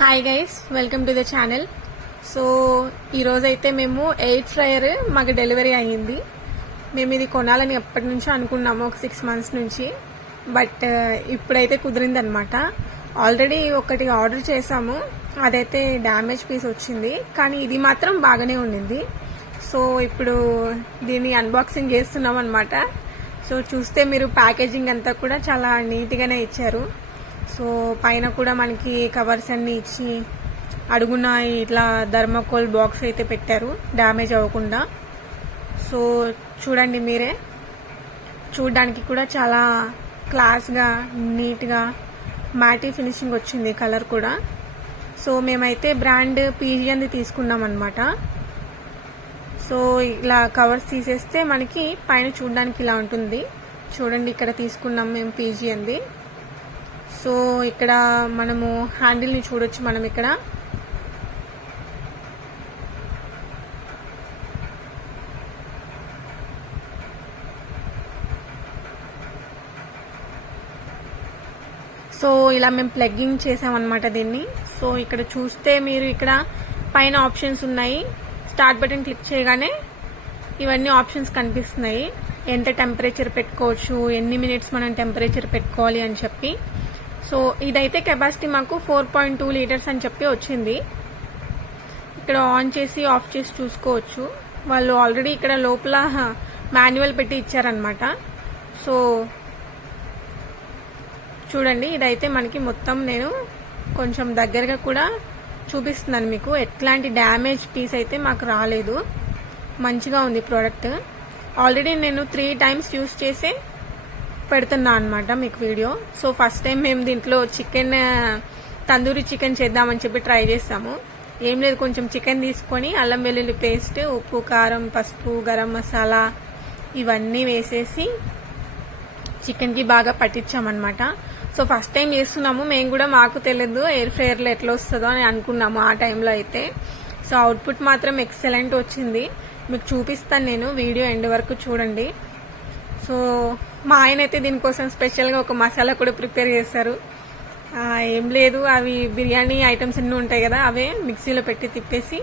Hi guys, welcome to the channel. So ఈరోజైతే మేము air fryer మాకు డెలివరీ అయ్యింది. మేము ఇది కొనాలని ఎప్పటి నుంచో అనుకున్నాము, ఒక 6 months నుంచి. బట్ ఇప్పుడైతే కుదిరిందనమాట. ఆల్రెడీ ఒకటి ఆర్డర్ చేసాము, అదైతే డ్యామేజ్ పీస్ వచ్చింది, కానీ ఇది మాత్రం బాగానే ఉండింది. సో ఇప్పుడు దీన్ని అన్బాక్సింగ్ చేస్తున్నాం అనమాట. సో చూస్తే మీరు ప్యాకేజింగ్ అంతా కూడా చాలా నీట్గానే ఇచ్చారు. సో పైన కూడా మనకి కవర్స్ అన్ని ఇచ్చి అడుగున ఇట్లా థర్మాకోల్ బాక్స్ అయితే పెట్టారు డ్యామేజ్ అవ్వకుండా. సో చూడండి మీరే, చూడడానికి కూడా చాలా క్లాస్గా నీట్గా మ్యాటీ ఫినిషింగ్ వచ్చింది, కలర్ కూడా. సో మేమైతే బ్రాండ్ పీజియన్ది తీసుకున్నాం అనమాట. సో ఇలా కవర్స్ తీసేస్తే మనకి పైన చూడడానికి ఇలా ఉంటుంది. చూడండి, ఇక్కడ తీసుకున్నాం మేము పీజియన్ది. సో ఇక్కడ మనము హ్యాండిల్ని చూడొచ్చు. మనం ఇక్కడ సో ఇలా మేము ప్లగ్గింగ్ చేసామన్నమాట దీన్ని. సో ఇక్కడ చూస్తే మీరు ఇక్కడ పైన ఆప్షన్స్ ఉన్నాయి. స్టార్ట్ బటన్ క్లిక్ చేయగానే ఇవన్నీ ఆప్షన్స్ కనిపిస్తున్నాయి. ఎంత టెంపరేచర్ పెట్టుకోవచ్చు, ఎన్ని మినిట్స్ మనం టెంపరేచర్ పెట్టుకోవాలి అని చెప్పి. సో ఇదైతే కెపాసిటీ మాకు 4.2 liters అని చెప్పి వచ్చింది. ఇక్కడ ఆన్ చేసి ఆఫ్ చేసి చూసుకోవచ్చు. వాళ్ళు ఆల్రెడీ ఇక్కడ లోపల మాన్యువల్ పెట్టి ఇచ్చారనమాట. సో చూడండి, ఇదైతే మనకి మొత్తం నేను కొంచెం దగ్గరగా కూడా చూపిస్తున్నాను మీకు. ఎట్లాంటి డ్యామేజ్ పీస్ అయితే మాకు రాలేదు, మంచిగా ఉంది ప్రోడక్ట్. ఆల్రెడీ నేను 3 times యూస్ చేసి పెడుతున్నా అనమాట మీకు వీడియో. సో ఫస్ట్ టైం మేము దీంట్లో తందూరి చికెన్ చేద్దామని చెప్పి ట్రై చేస్తాము. ఏం లేదు, కొంచెం చికెన్ తీసుకొని అల్లం వెల్లుల్లి పేస్ట్, ఉప్పు, కారం, పసుపు, గరం మసాలా ఇవన్నీ వేసేసి చికెన్కి బాగా పట్టించామన్నమాట. సో ఫస్ట్ టైం చేస్తున్నాము మేము కూడా, మాకు తెలియదు ఎయిర్ ఫ్రైయర్లో ఎట్లా వస్తుందో అని అనుకున్నాము ఆ టైంలో అయితే. సో అవుట్పుట్ మాత్రం ఎక్సలెంట్ వచ్చింది. మీకు చూపిస్తాను నేను, వీడియో ఎండ్ వరకు చూడండి. సో మా ఆయన అయితే దీనికోసం స్పెషల్గా ఒక మసాలా కూడా ప్రిపేర్ చేశారు. ఏం లేదు, అవి బిర్యానీ ఐటమ్స్ ఎన్ని ఉంటాయి కదా, అవే మిక్సీలో పెట్టి తిప్పేసి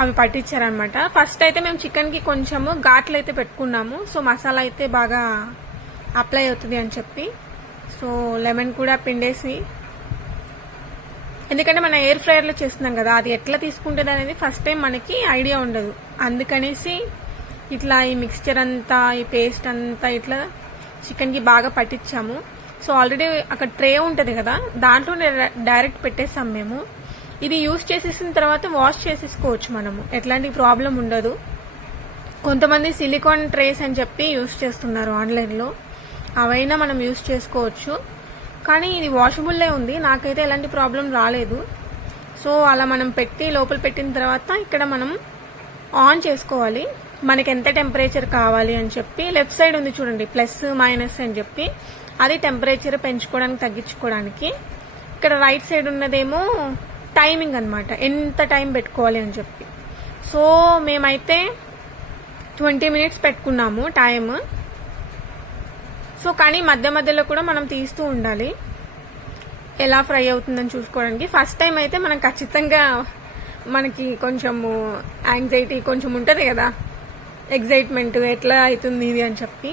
అవి పట్టించారనమాట. ఫస్ట్ అయితే మేము చికెన్కి కొంచెము ఘాట్లు అయితే పెట్టుకున్నాము. సో మసాలా అయితే బాగా అప్లై అవుతుంది అని చెప్పి. సో లెమన్ కూడా పిండేసి, ఎందుకంటే మన ఎయిర్ ఫ్రైయర్లో చేస్తున్నాం కదా, అది ఎట్లా తీసుకుంటుంది అనేది ఫస్ట్ టైం మనకి ఐడియా ఉండదు. అందుకనేసి ఇట్లా ఈ మిక్స్చర్ అంతా, ఈ పేస్ట్ అంతా ఇట్లా చికెన్కి బాగా పట్టించాము. సో ఆల్రెడీ అక్కడ ట్రే ఉంటుంది కదా, దాంట్లో డైరెక్ట్ పెట్టేసాం మేము. ఇది యూస్ చేసేసిన తర్వాత వాష్ చేసేసుకోవచ్చు మనము, ఎట్లాంటి ప్రాబ్లం ఉండదు. కొంతమంది సిలికాన్ ట్రేస్ అని చెప్పి యూస్ చేస్తున్నారు ఆన్లైన్లో, అవైనా మనం యూస్ చేసుకోవచ్చు. కానీ ఇది వాషబుల్లే ఉంది, నాకైతే ఎలాంటి ప్రాబ్లం రాలేదు. సో అలా మనం పెట్టి లోపల పెట్టిన తర్వాత ఇక్కడ మనం ఆన్ చేసుకోవాలి. మనకి ఎంత టెంపరేచర్ కావాలి అని చెప్పి లెఫ్ట్ సైడ్ ఉంది చూడండి, ప్లస్ మైనస్ అని చెప్పి, అది టెంపరేచర్ పెంచుకోవడానికి తగ్గించుకోవడానికి. ఇక్కడ రైట్ సైడ్ ఉన్నదేమో టైమింగ్ అనమాట, ఎంత టైం పెట్టుకోవాలి అని చెప్పి. సో మేమైతే 20 minutes పెట్టుకున్నాము టైం. సో కానీ మధ్య మధ్యలో కూడా మనం తీస్తూ ఉండాలి, ఎలా ఫ్రై అవుతుందని చూసుకోవడానికి. ఫస్ట్ టైం అయితే మనం ఖచ్చితంగా మనకి కొంచెము యాంగ్జైటీ కొంచెం ఉంటుంది కదా, ఎగ్జైట్మెంట్ ఎట్లా అవుతుంది ఇది అని చెప్పి.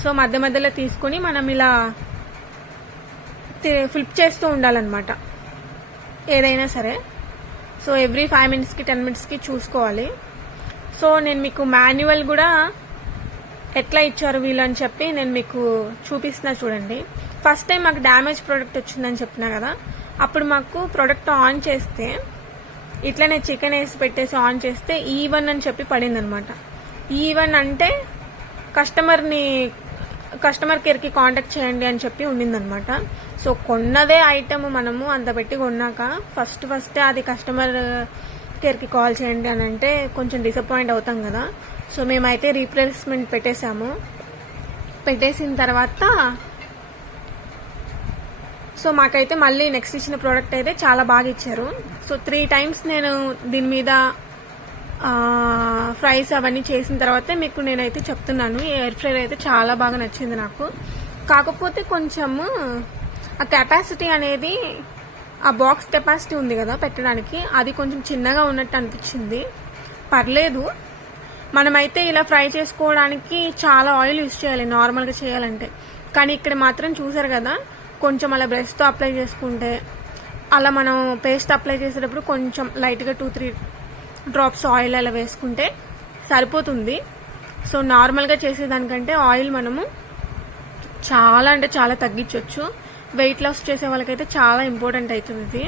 సో మధ్య మధ్యలో తీసుకుని మనం ఇలా ఫ్లిప్ చేస్తూ ఉండాలన్నమాట ఏదైనా సరే. సో ఎవ్రీ 5 minutesకి 10 minutesకి చూసుకోవాలి. సో నేను మీకు మాన్యువల్ కూడా ఎట్లా ఇచ్చారు వీళ్ళు అని చెప్పి నేను మీకు చూపిస్తున్నా చూడండి. ఫస్ట్ టైం మాకు డ్యామేజ్ ప్రోడక్ట్ వచ్చిందని చెప్పినా కదా, అప్పుడు మాకు ప్రోడక్ట్ ఆన్ చేస్తే ఇట్లనే చికెన్ వేసి పెట్టేసి ఆన్ చేస్తే E1 అని చెప్పి పడింది అనమాట. E1 అంటే కస్టమర్ కేర్కి కాంటాక్ట్ చేయండి అని చెప్పి ఉండిందనమాట. సో కొన్నదే ఐటమ్ మనము అంత పెట్టి కొన్నాక ఫస్ట్ అది కస్టమర్ కేర్కి కాల్ చేయండి అని అంటే కొంచెం డిసప్పాయింట్ అవుతాం కదా. సో మేమైతే రీప్లేస్మెంట్ పెట్టేశాము. పెట్టేసిన తర్వాత సో మాకైతే మళ్ళీ నెక్స్ట్ ఇచ్చిన ప్రోడక్ట్ అయితే చాలా బాగా ఇచ్చారు. సో 3 times నేను దీని మీద ఫ్రైస్ అవన్నీ చేసిన తర్వాతే మీకు నేనైతే చెప్తున్నాను. ఈ ఎయిర్ ఫ్రైయర్ అయితే చాలా బాగా నచ్చింది నాకు. కాకపోతే కొంచెము ఆ కెపాసిటీ అనేది ఆ బాక్స్ కెపాసిటీ ఉంది కదా పెట్టడానికి, అది కొంచెం చిన్నగా ఉన్నట్టు అనిపించింది. పర్లేదు, మనమైతే ఇలా ఫ్రై చేసుకోవడానికి చాలా ఆయిల్ యూజ్ చేయాలి నార్మల్గా చేయాలంటే. కానీ ఇక్కడ మాత్రం చూసారు కదా, కొంచెం అలా బ్రష్తో అప్లై చేసుకుంటే, అలా మనం పేస్ట్ అప్లై చేసేటప్పుడు కొంచెం లైట్గా 2-3 డ్రాప్స్ ఆయిల్ అలా వేసుకుంటే సరిపోతుంది. సో నార్మల్గా చేసేదానికంటే ఆయిల్ మనము చాలా అంటే చాలా తగ్గించవచ్చు. వెయిట్ లాస్ చేసే వాళ్ళకైతే చాలా ఇంపార్టెంట్ అవుతుంది, ఇది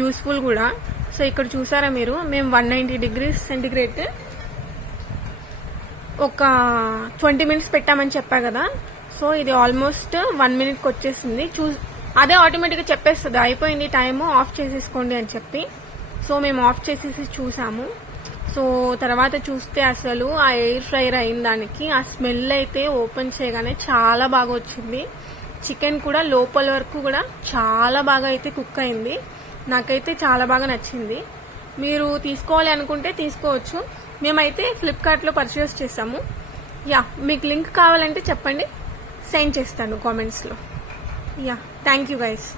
యూస్ఫుల్ కూడా. సో ఇక్కడ చూసారా మీరు, మేము 190 degrees సెంటిగ్రేడ్ ఒక 20 minutes పెట్టామని చెప్పా కదా. సో ఇది ఆల్మోస్ట్ 1 minute వచ్చేసింది. అదే ఆటోమేటిక్గా చెప్పేస్తుంది అయిపోయింది టైము, ఆఫ్ చేసేసుకోండి అని చెప్పి. సో మేము ఆఫ్ చేసేసి చూసాము. సో తర్వాత చూస్తే అసలు ఆ ఎయిర్ ఫ్రైర్ అయిన దానికి ఆ స్మెల్ అయితే ఓపెన్ చేయగానే చాలా బాగా వచ్చింది. చికెన్ కూడా లోపల వరకు కూడా చాలా బాగా అయితే కుక్ అయింది. నాకైతే చాలా బాగా నచ్చింది. మీరు తీసుకోవాలి అనుకుంటే తీసుకోవచ్చు. మేమైతే ఫ్లిప్కార్ట్లో పర్చేస్ చేసాము. యా, మీకు లింక్ కావాలంటే చెప్పండి, సెండ్ చేస్తాను కామెంట్స్లో. Yeah, thank you guys.